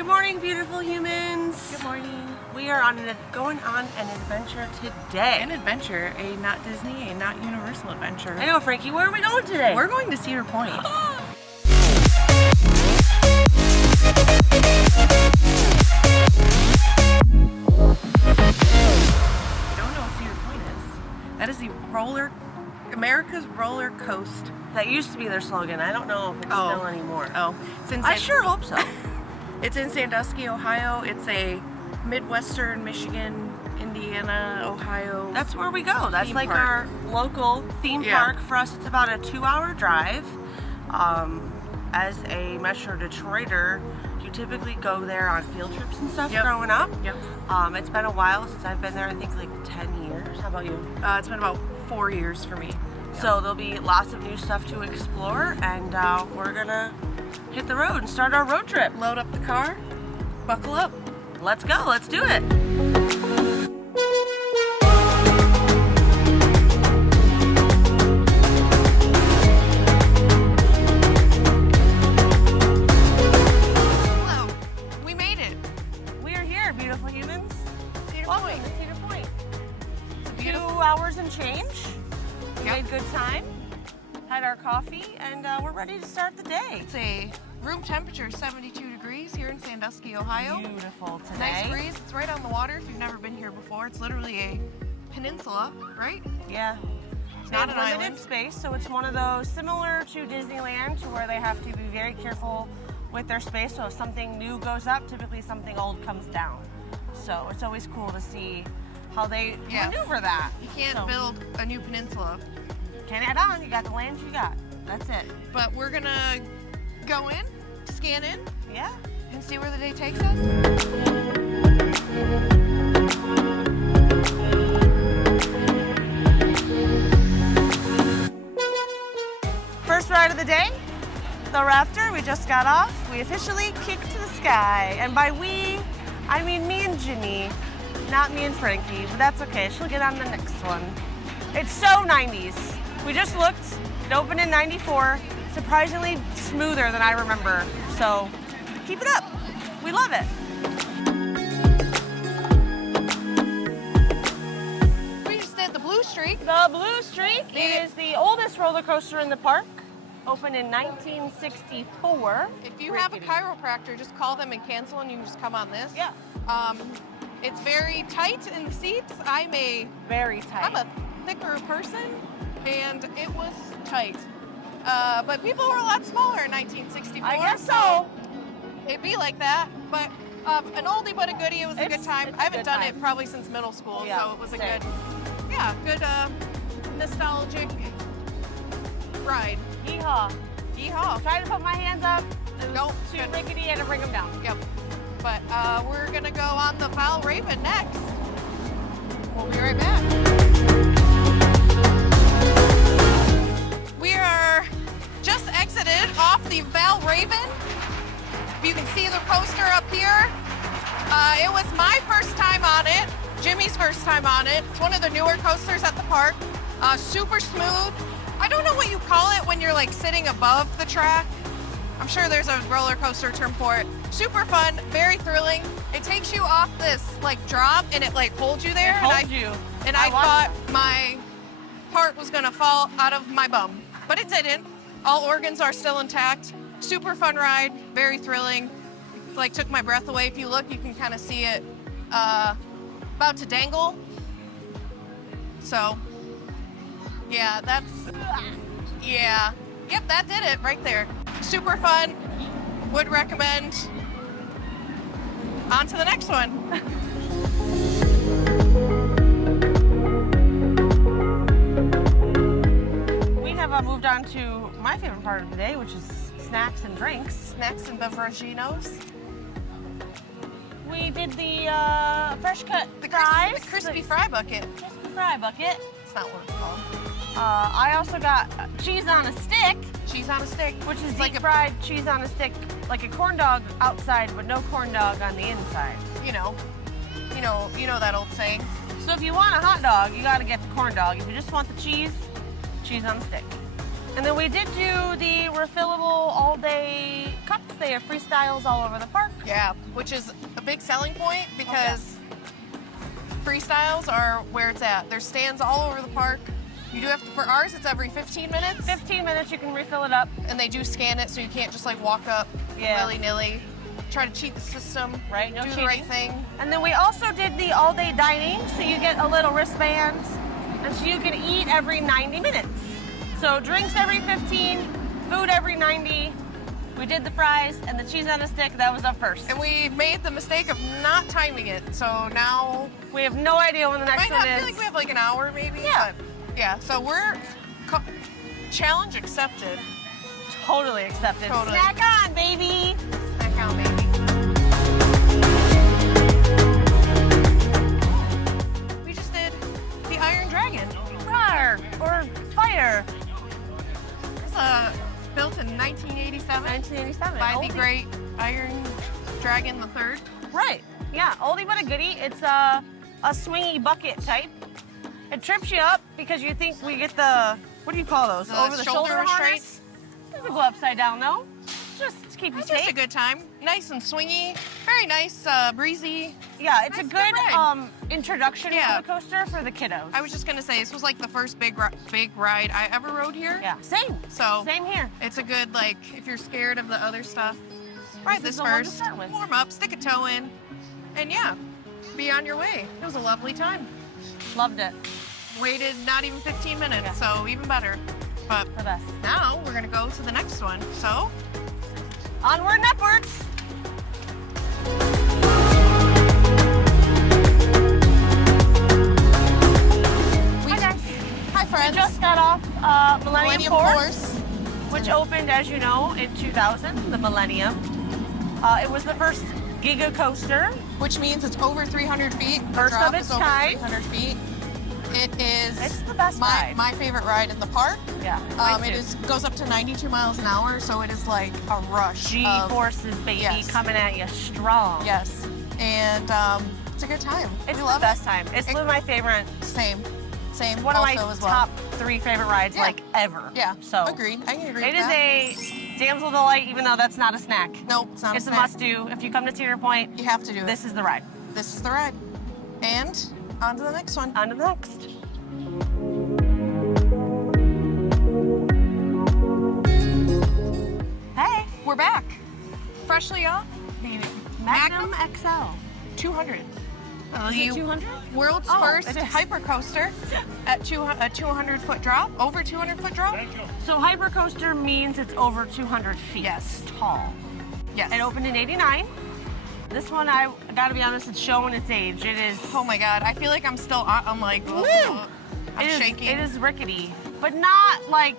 Good morning, beautiful humans. Good morning. We are going on an adventure today. An adventure, a not Disney, a not Universal adventure. I know, Frankie. Where are we going today? We're going to Cedar Point. I don't know what Cedar Point is. That is the America's roller coaster. That used to be their slogan. I don't know if it's still anymore. Oh, I sure hope so. It's in Sandusky, Ohio. It's a Midwestern, Michigan, Indiana, Ohio. That's where we go. That's like park. our local theme park. For us, it's about a 2-hour drive. As a Metro Detroiter, you typically go there on field trips and stuff growing up. Yep. It's been a while since I've been there. I think like 10 years. How about you? It's been about 4 years for me. Yep. So there'll be lots of new stuff to explore, and we're gonna hit the road and start our road trip. Load up the car, buckle up. Let's go, let's do it. Hello, we made it. We are here, beautiful humans. Cedar Welcome Point. to Cedar Point. It's a 2 beautiful. hours and change. We Yep. made good time, had our coffee, and we're ready to start the day. It's a room temperature 72 degrees here in Sandusky, Ohio. Beautiful today. Nice breeze. It's right on the water if you've never been here before. It's literally a peninsula, right? Yeah. It's not an limited island. space, so it's one of those similar to Disneyland, to where they have to be very careful with their space. So if something new goes up, typically something old comes down. So it's always cool to see how they maneuver that. You can't build a new peninsula. Can't add on. You got the land you got. That's it. But we're gonna go in, scan in, Yeah. and see where the day takes us. First ride of the day, the Raptor. We just got off. We officially kicked to the sky. And by we, I mean me and Ginny, not me and Frankie, but that's okay. She'll get on the next one. It's so 90s. We just looked. It opened in 94. Surprisingly smoother than I remember. So keep it up. We love it. We just did the Blue Streak. The Blue Streak is the oldest roller coaster in the park. Opened in 1964. If you have a chiropractor, just call them and cancel, and you can just come on this. Yeah. It's very tight in the seats. Very tight. I'm a thicker person, and it was tight. But people were a lot smaller in 1964. I guess so. It'd be like that, but an oldie but a goodie. It was a good time. I haven't done it probably since middle school, so it was a good nostalgic ride. Yeehaw. Yeehaw. Try to put my hands up. Nope. Too rickety and to bring them down. Yep. But we're gonna go on the Val Raven next. We'll be right back. We are just exited off the Val Raven. You can see the coaster up here. It was my first time on it, Jimmy's first time on it. It's one of the newer coasters at the park. Super smooth. I don't know what you call it when you're like sitting above the track. I'm sure there's a roller coaster term for it. Super fun, very thrilling. It takes you off this like drop and it like holds you there. And I thought my heart was gonna fall out of my bum, but it didn't. All organs are still intact. Super fun ride, very thrilling. Like took my breath away. If you look, you can kind of see it about to dangle. So yeah, yep, that did it right there. Super fun, would recommend. On to the next one. We have moved on to my favorite part of the day, which is snacks and drinks. Snacks and beveraginos. We did the fresh cut fries. The crispy fry bucket. Crispy fry bucket. It's not what it's called. I also got cheese on a stick. Cheese on a stick. Which is deep fried cheese on a stick, like a corn dog outside, but no corn dog on the inside. You know that old saying. So if you want a hot dog, you gotta get the corn dog. If you just want the cheese on a stick. And then we did do the refillable all-day cups. They have freestyles all over the park. Yeah, which is a big selling point because freestyles are where it's at. There's stands all over the park. You do have to, for ours, it's every 15 minutes. 15 minutes, you can refill it up. And they do scan it, so you can't just like walk up willy-nilly, try to cheat the system, right? No do cheating. the right thing. And then we also did the all-day dining, so you get a little wristband, and so you can eat every 90 minutes. So drinks every 15, food every 90. We did the fries and the cheese on a stick. That was up first. And we made the mistake of not timing it, so now we have no idea when the next one is. I feel like we have like an hour maybe. Yeah. But yeah, so we're challenge accepted. Totally accepted. Totally. Snack on, baby. Snack on, baby. We just did the Iron Dragon. Rawr, or fire. It's built in 1987. 1987. By Oldie. the great Iron Dragon III. Right. Yeah, oldie but a goodie. It's a swingy bucket type. It trips you up because you think we get the, what do you call those? The over the shoulder restraint. harness. Doesn't go upside down though. Just to keep you It's safe. just a good time. Nice and swingy. Very nice, breezy. Yeah, it's nice, a good good ride. introduction Yeah. to the coaster for the kiddos. I was just gonna say, this was like the first big ride I ever rode here. Yeah, same. So Same here. it's a good, like, if you're scared of the other stuff, ride This is this the one to first, start with. warm up, stick a toe in, and yeah, be on your way. It was a lovely time. Loved it. Waited not even 15 minutes, Yeah. so even better. But The best. now we're gonna go to the next one. So, Onward Networks. we, Hi guys. hi We friends. just got off Millennium Millennium Force, which opened, as you know, in 2000, the Millennium. It was the first Giga coaster. Which means it's over 300 feet. The First drop of its is over kind. 300 feet. It is It's the best ride. my favorite ride in the park. Yeah. It goes up to 92 miles an hour, so it is like a rush. G-forces, baby, Yes. coming at you strong. Yes, and it's a good time. It's we the love best time. It's one of my favorite, it. Same. one of my also as well. top 3 favorite rides, Yeah. like, ever. Yeah. So agreed. I can agree. it with is that. a damsel delight, even though that's not a snack. Nope, it's not. It's a snack. must-do. If you come to Cedar Point, You have to do it. this is the ride. This is the ride. And on to the next one. On to the next. Hey, We're back. Freshly off. Magnum XL. 200. Is it 200? World's Oh, first it is. hypercoaster at a 200-foot drop, over 200-foot drop. So hypercoaster means it's over 200 feet Yes. tall. Yes. It opened in '89. This one, I gotta be honest, it's showing its age. It is. Oh my God, I feel like I'm still. I'm like. Woo! I'm shaking. It is rickety, but not like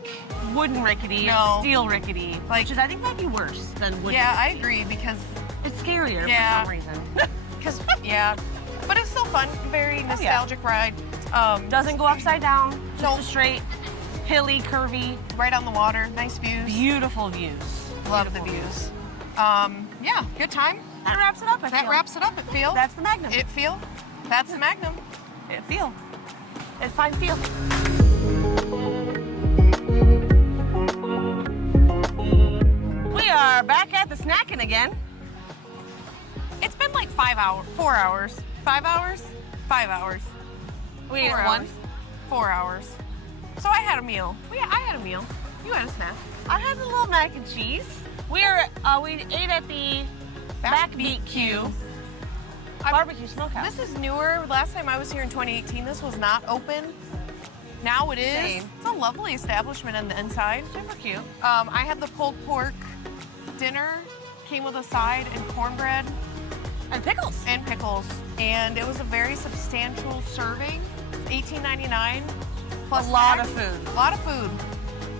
wooden rickety. No. It's steel rickety, which is I think might be worse than wooden. Yeah, I rickety. agree because It's scarier Yeah. for some reason. yeah, but it's still fun. Very nostalgic ride. Doesn't go upside down. Just Nope. a straight, hilly, curvy, Right on the water. Nice views. beautiful views. Love the Beautiful views. Yeah, good time. That wraps it up. I That feel. wraps it up. It feel. That's the Magnum. It feel. That's the Magnum. It feel. It's fine feel. We are back at the snacking again. It's been like 5 hours, 4 hours, 5 hours, 5 hours, We ate 4 one. hours, 4 hours. So I had a meal. I had a meal. You had a snack. I had a little mac and cheese. We ate at the Backbeat Q barbecue smokehouse. This is newer. Last time I was here in 2018, this was not open. Now it is. Same. It's a lovely establishment on the inside. Super cute. I had the pulled pork dinner, came with a side and cornbread And pickles. and pickles, and it was a very substantial serving, $18.99 plus A lot tax. of food. A lot of food,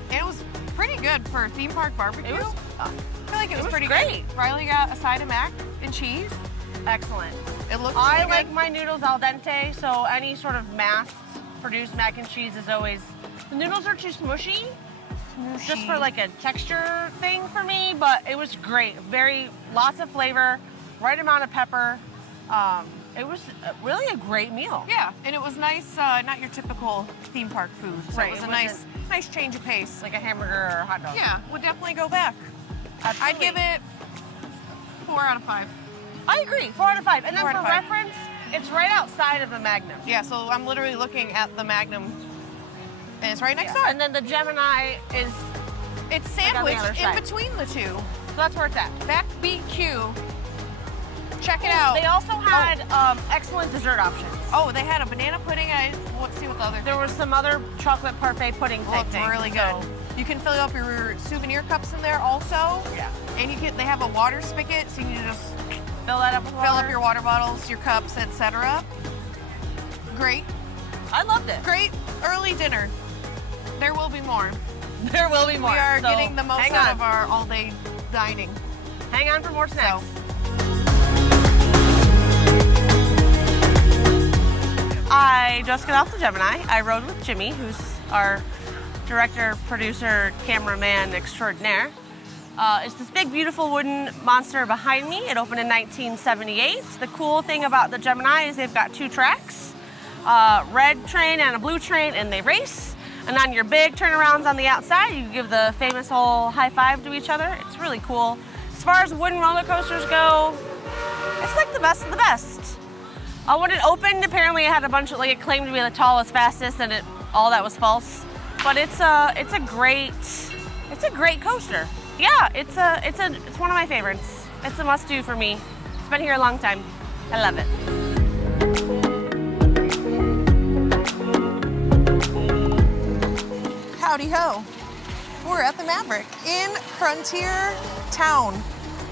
and it was pretty good for a theme park barbecue. It was I feel like it was pretty great. good. Riley got a side of mac and cheese. Excellent. It looked I really like good. my noodles al dente, so any sort of mass-produced mac and cheese is always. The noodles are too smushy, just for like a texture thing for me, but it was great. Lots of flavor, right amount of pepper. It was really a great meal. Yeah, and it was nice, not your typical theme park food. So Right, it was it a nice change of pace. Like a hamburger or a hot dog. Yeah, we'll definitely go back. Absolutely. I'd give it 4 out of 5. I agree, 4 out of 5. And then 4 for out of 5. reference, it's right outside of the Magnum. Yeah, so I'm literally looking at the Magnum, and it's right next door. And then the Gemini is, It's like on the sandwiched other in side. between the two. so that's where it's at. Back BQ. Check it out. They also had excellent dessert options. Oh, they had a banana pudding. Let's see what the other. There was some other chocolate parfait pudding type Looked thing. really good. so- You can fill up your souvenir cups in there also. Yeah. And they have a water spigot, so you can just Fill that up with fill water. up your water bottles, your cups, etc. Great, I loved it. great early dinner. There will be more. There will be more. We are so getting the most hang out on. of our all-day dining. Hang on for more snacks. I just got off the Gemini. I rode with Jimmy, who's our director, producer, cameraman extraordinaire. It's this big, beautiful wooden monster behind me. It opened in 1978. The cool thing about the Gemini is they've got 2 tracks, red train and a blue train, and they race. And on your big turnarounds on the outside, you give the famous whole high five to each other. It's really cool. As far as wooden roller coasters go, it's like the best of the best. When it opened, apparently it had a bunch of, like, it claimed to be the tallest, fastest, and all that was false. But it's a great coaster. Yeah, it's one of my favorites. It's a must-do for me. It's been here a long time. I love it. Howdy ho. We're at the Maverick in Frontier Town.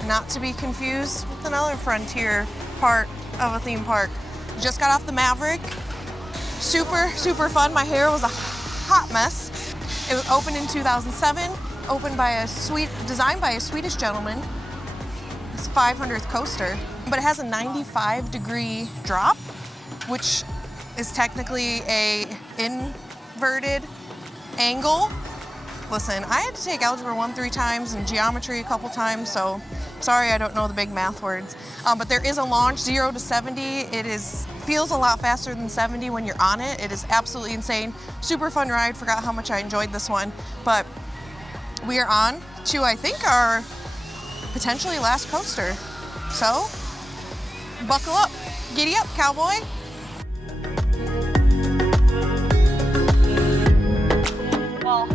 Not to be confused with another Frontier part of a theme park. Just got off the Maverick. Super, super fun. My hair was a hot mess. It was opened in 2007, designed by a Swedish gentleman. It's 500th coaster, but it has a 95-degree drop, which is technically a inverted angle. Listen, I had to take Algebra 1 3 times and Geometry a couple times, so sorry I don't know the big math words. But there is a launch, 0 to 70. It feels a lot faster than 70 when you're on it. It is absolutely insane. Super fun ride, forgot how much I enjoyed this one. But we are on to, I think, our potentially last coaster. So, buckle up, giddy up, cowboy. Well,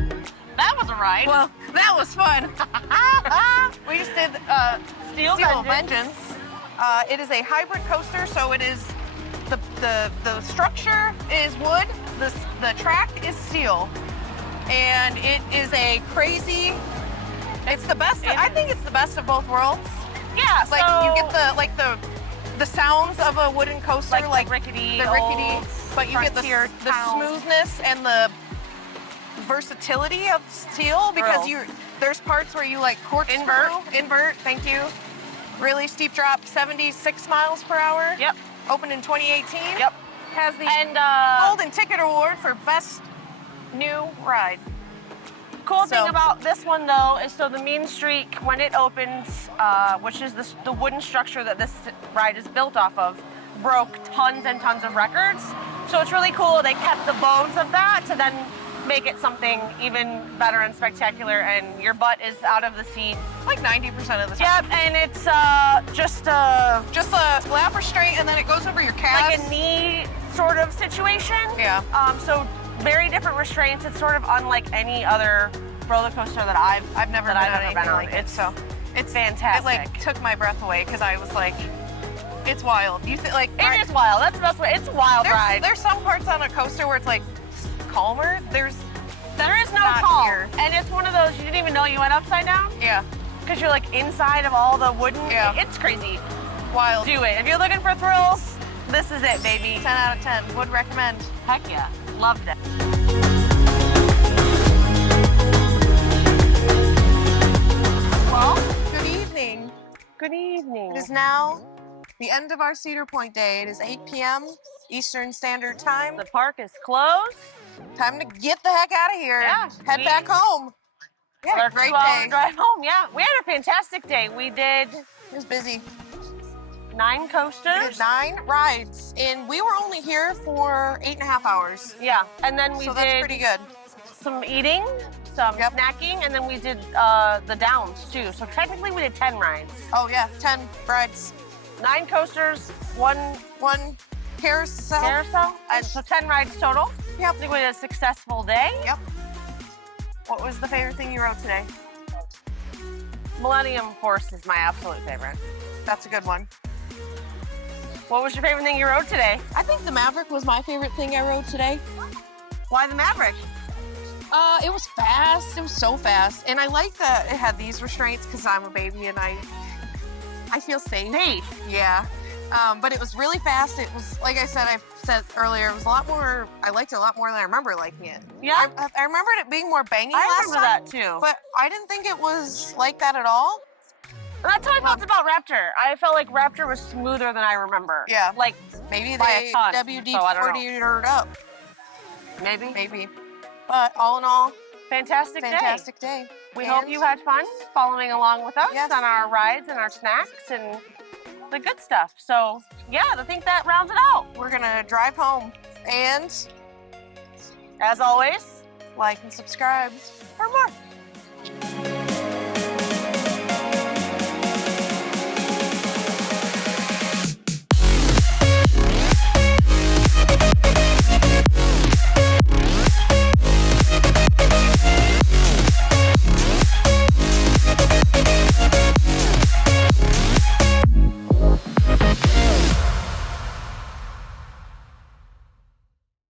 that was a ride. Well, that was fun. We just did Steel Vengeance. It is a hybrid coaster, so it is the structure is wood, the track is steel, and it is a crazy. It's the best. I think it's the best of both worlds. Yeah, Like so, you get the sounds of a wooden coaster, like rickety, old but you get Frontier the town. smoothness and the versatility of steel because Thrill. there's parts where you like invert, thank you. Really steep drop, 76 miles per hour. Yep. Opened in 2018. Yep. Has the And Golden Ticket Award for Best New Ride. cool So- thing about this one though is so the Mean Streak, when it opens, which is the wooden structure that this ride is built off of, broke tons and tons of records. So it's really cool. They kept the bones of that to then make it something even better and spectacular, and your butt is out of the seat. Like 90% of the time. Yep, and it's just Just a lap restraint and then it goes over your calves. like a knee sort of situation. Yeah. So very different restraints. It's sort of unlike any other roller coaster that I've never that been I've on ever been anything on. like it, so It's fantastic. it like took my breath away because I was like, it's wild. You think like It is wild. That's the best way. It's a wild ride. there's some parts on a coaster where it's like calmer. There is no not calm. here. And it's one of those you didn't even know you went upside down Yeah, because you're like inside of all the wooden. Yeah. It's crazy. wild. Do it. If you're looking for thrills, this is it, baby. 10 out of 10. Would recommend. Heck yeah. Loved it. Well, good evening. Good evening. It is now the end of our Cedar Point day. It is 8 p.m. Eastern Standard Time. The park is closed. Time to get the heck out of here. Yeah, Head we- back home. We had a Let's great go day. drive home. Yeah, we had a fantastic day. We did It was busy. 9 We coasters. did 9 rides, and we were only here for 8.5 hours. Yeah, and then we So did that's pretty good. some eating, some Yep. snacking, and then we did the downs too. So technically we did 10 rides. Oh yeah, 10 rides, 9 coasters, 1 1 carousel. carousel, and so 10 rides total. Yep. I think we had a successful day. Yep. What was the favorite thing you rode today? Millennium Force is my absolute favorite. That's a good one. What was your favorite thing you rode today? I think the Maverick was my favorite thing I rode today. Why the Maverick? It was fast. It was so fast, and I like that it had these restraints because I'm a baby and I feel safe. Safe. Yeah. But it was really fast. It was, like I said earlier, it was a lot more, I liked it a lot more than I remember liking it. Yeah? I remembered it being more bangy I last remember time, that too. but I didn't think it was like that at all. And that's how I felt about Raptor. I felt like Raptor was smoother than I remember. Yeah. Like, Maybe by they a ton, so I don't WD-40'd up. maybe. Maybe. But all in all, Fantastic day. fantastic day. We And hope you had fun following along with us Yes. on our rides and our snacks and the good stuff. So, yeah, I think that rounds it out. We're gonna drive home and As always, like and subscribe for more.